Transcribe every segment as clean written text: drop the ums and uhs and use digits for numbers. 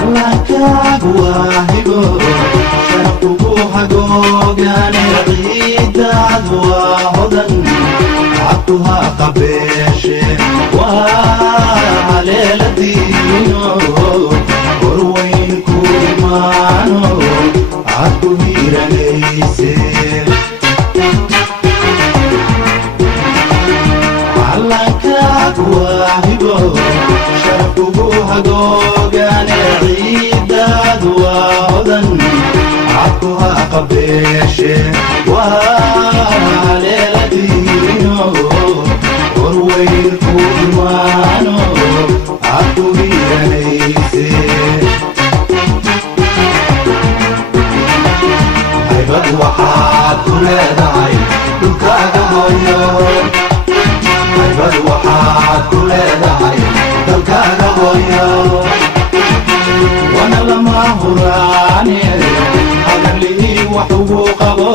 علك واهبو شرفوها جوجان عيد عدواهدن عطوها قبيش وعلى الدينو وروين كورمانو عطو هيرا ليسي علك واهبو شرفوها جوجان عيد عدواهدن عطوها قبيش وعلى الدينو وروين كورمانو عطو هيرا ليسي هيبت وحاد كل دعي دلكاga hooyo هيبت وحاد كل دعي دلكاga hooyo وانا لما هراني أقلي وحبو قبو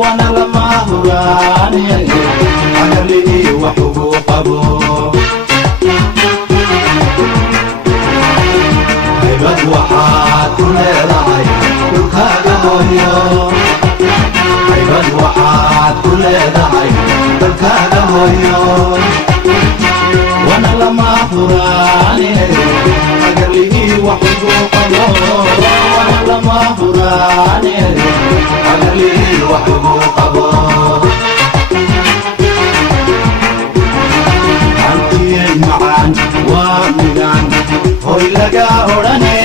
وانا لما هراني أقلي وحبو قبو هيبت وحاد كل دعي دلكاga hooyo هيبت وحاد كل دعي دلكاga hooyo وانا لما هراني أقلي وحبو قبو وانا لما هراني أقلي وحبو قبو عندي معان ومدان هوي لقا هراني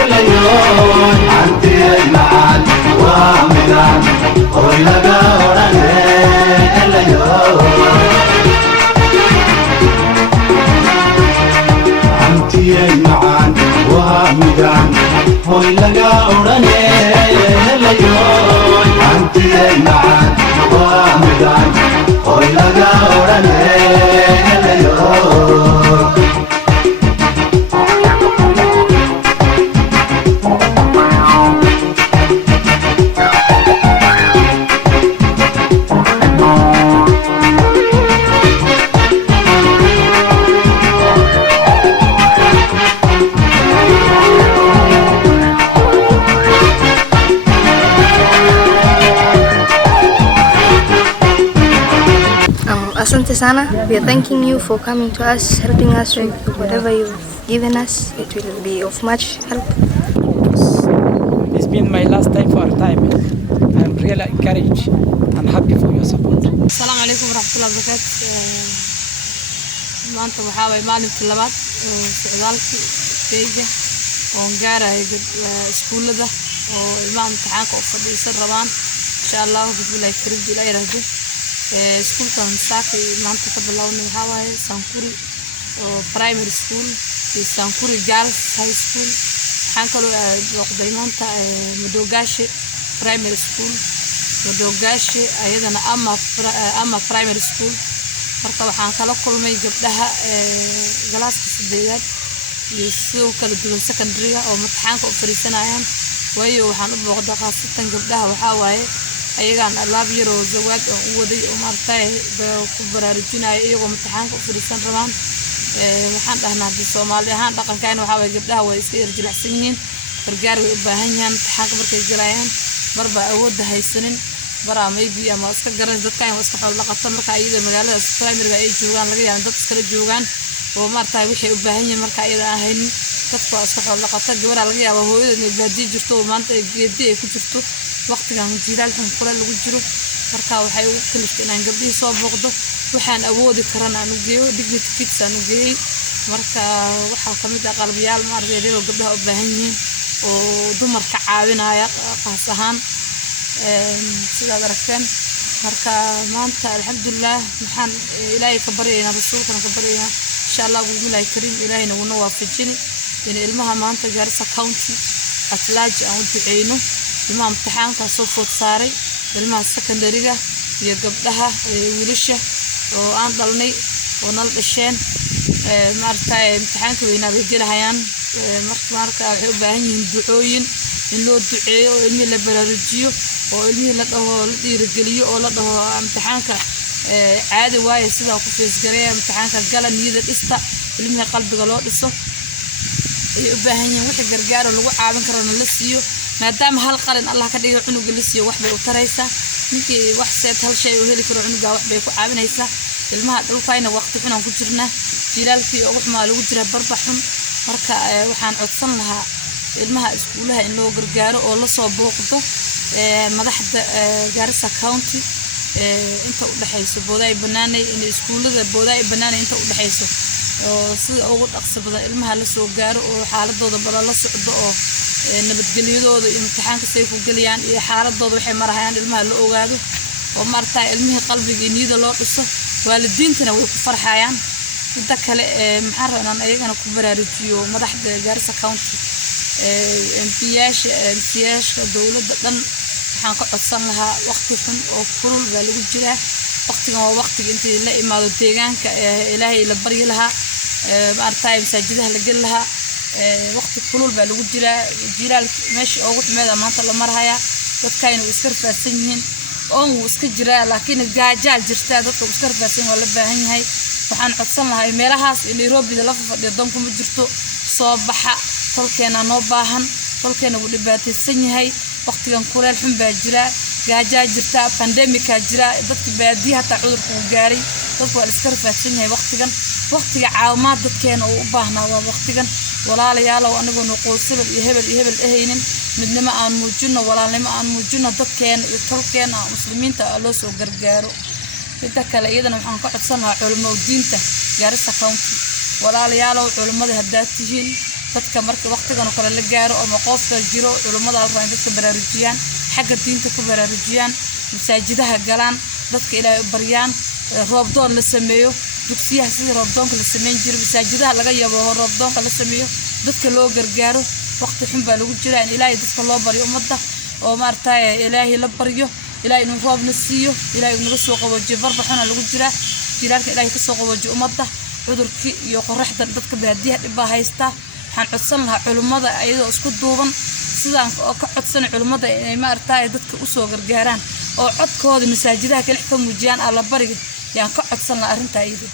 هليون عندي معان ومدان هوي لقا هراني هليون عندي معان ومدان هوي لقا هراني هليون عندي معان ومدان هوي لقا هراني هليون Asante sana. We are thanking you for coming to us, helping us with whatever you've given us. It will be of much help. It's been my last time for a time. I'm really encouraged and happy for your support. السلام عليكم ورحمة الله وبركاته. maanta waxaa way maalintii labaad oo socdaalkii beega oo gaaray iskuulada oo ilmaha imtixaanka u fadhiisan rabaan insha Allah bismillaah karim ilaa yiraahdo iskuulkan saakay maanta ka bilawnay waxaa waaye Sankuri oo primary school iyo Sankuri girls high school waxaan kaloo waqday maanta Madogaashe primary school Madogaashe ayadana ama primary school marka waxaan kala kulmay gabdhaha galaaska sideedaad iyo sidoo kale duwan secondary oo imtixaanka u fariisanayaan waayo waxaan u booqdaa qaasatan gabdhaha waxaa waaye ayagaan alaab yar oo zawaad oo u waday oo maartay ku baraarujinay iyagoo imtixaanka u fariisan rabaan waxaan dhahnaa Soomaali ahaan dhaqankeena waxaa waaye gabdhaha way iska irjilacsan yihiin gargaar way u baahan yihiin imtixaanka markay galayaan marba awood haysanin bara maybe ama iska garan dadka ay iska xoolo dhaqato marka ayada magaalada primary ay joogan laga yaabo dad iska joogan oo maartay wixii u baahan yihiin marka ayada ahayn dadka iska xoolo dhaqato gabar laga yaabo hooyada baadi jirto maanta geedi ay ku jirto waqtigan jiilaal xun kula lagu jiro marka waxay u kaliftay inaan gabdhihi soo booqdo waxaan awoodi karana aan u geeyo dignity kids aan u geeyay marka waxa kamid ah qalbiyaal maartay oo gabdhaha u baahan yihiin oo dumarka caawinaya qaas ahaan sida aragteen marka maanta alxamdulillah waxaan ilaahay ka baryaynaa rasuulkana ka baryaynaa insha Allah bismillaah karim ilaahayna wuu waafajini in ilmaha maanta Garissa County atlaaj aan u duceeyno ilmaha imtixaanka soo food saaray ilmaha secondary-ga iyo gabdhaha wiilasha oo aan dhalnay oo nal dhasheen maartay imtixaanka weyna bay galahayaan marka waxay u baahan yihiin ducooyin in loo duceeyo ilmi la baraarujiyo oo ilmi la dhaho la dhiirigeliyo oo la dhaho imtixaanka caadi waaye sida ku fees gareey imtixaanka gala niyada dhista ilmi qalbiga loo dhiso ay u baahan yihiin wixii gargaar oo lagu caawin karo la siiyo maadaama hal qalin Allah ka dhigo cunuga la siiyo wax bay u taraysaa ninkii wax seed hal shay oo heli karo cunuga wax bay ku caawinaysaa ilmaha dhulkayna waqti xun aan ku jirnaa jilaalkii ugu xumaa lagu jira barbaxun marka waxaan codsan lahaa ilmaha iskuulaha in loo gargaaro oo la soo booqdo madaxda Garissa County inta u dhaxayso Booday Banaanay in iskuulada Booday Banaanay inta u dhaxayso oo sida ugu dhaqsabada ilmaha la soo gaaro oo xaaladooda bala la socdo oo nabadgelyadooda imtixaanka say ku galiyaan iyo xaaladooda waxay marayaan ilmaha la ogaado oo martaa ilmaha qalbiga niyada loo dhiso waalidiintana way ku farxayaan inta kale maxaan rabnaa ayagana ku baraarujiyo madaxda Garissa County MPyaasha dawladda dhan waxaan ka codsan lahaa waqti xun oo kulul baa lagu jiraa waqtigan waa waqtiga intii la imaado deegaanka Ilaahay la baryi lahaa maartay masaajidaha la gal lahaa waqti kulul baa lagu jiraa jilaal meesha ugu xumeeda maanta la marhaya dadkayna iska rafaadsan yihiin oo uu iska jiraa laakiin gaajaal jirta dadka iska rafaadsan waa la baahan yahay waxaan codsan lahaa meelahaas in Nairobi la fadhiyo danku ma jirto soo baxa tolkeena noo baahan tolkeena uu dhibaataysan yahay waqtigan kuleel xun baa jira gaajaa jirta pandemic jira dadka baadiyaha ta cudurku gaaray dadku waa iska rafaadsan yahay waqtiga caawimaad dadkeena oo u baahnaa waa waqtigan walaalayaal oo anagoo noqosabal iyo hebel ahaynin midnimo aan muujino walaalnimo aan muujino dadkeena iyo tolkeena muslimiinta loo soo gargaaro inta kale iyadana waxaan ka codsan lahaa culimada diinta Garissa County walaalayaal oo culimada hadda tihiin dadka markii waqtigan kale la gaaro ama qofka jiro culimada alfaan dadka baraarujiyaan xagga diinta ku baraarujiyaan masaajidaha galaan dadka Ilaahay baryaan roobdoon la sameeyo dugsiyaha sida roobdoonka la sameyn jiray masaajidaha laga yabo roobdoonka la sameeyo dadka loo gargaaro waqti xun baa lagu jiraa in Ilaahay dadka loo baryo ummadda oo maartay Ilaahay la baryo Ilaahay inuu roob na siiyo Ilaahay inuu soo qaboojiyo barbaxuna lagu jiraa jiraalka Ilaahay ka soo qaboojiyo ummadda cudurkii iyo qorraxda dadka baadiyaha dhib baa haysta waxaan codsan lahaa culimada ayadoo isku duuban sidaan oo ka codsan culimada inay maartay dadka u soo gargaaraan oo codkooda masaajidaha kale ka muujiyaan alla bariga yaan ka codsan lahaa arrinta ayada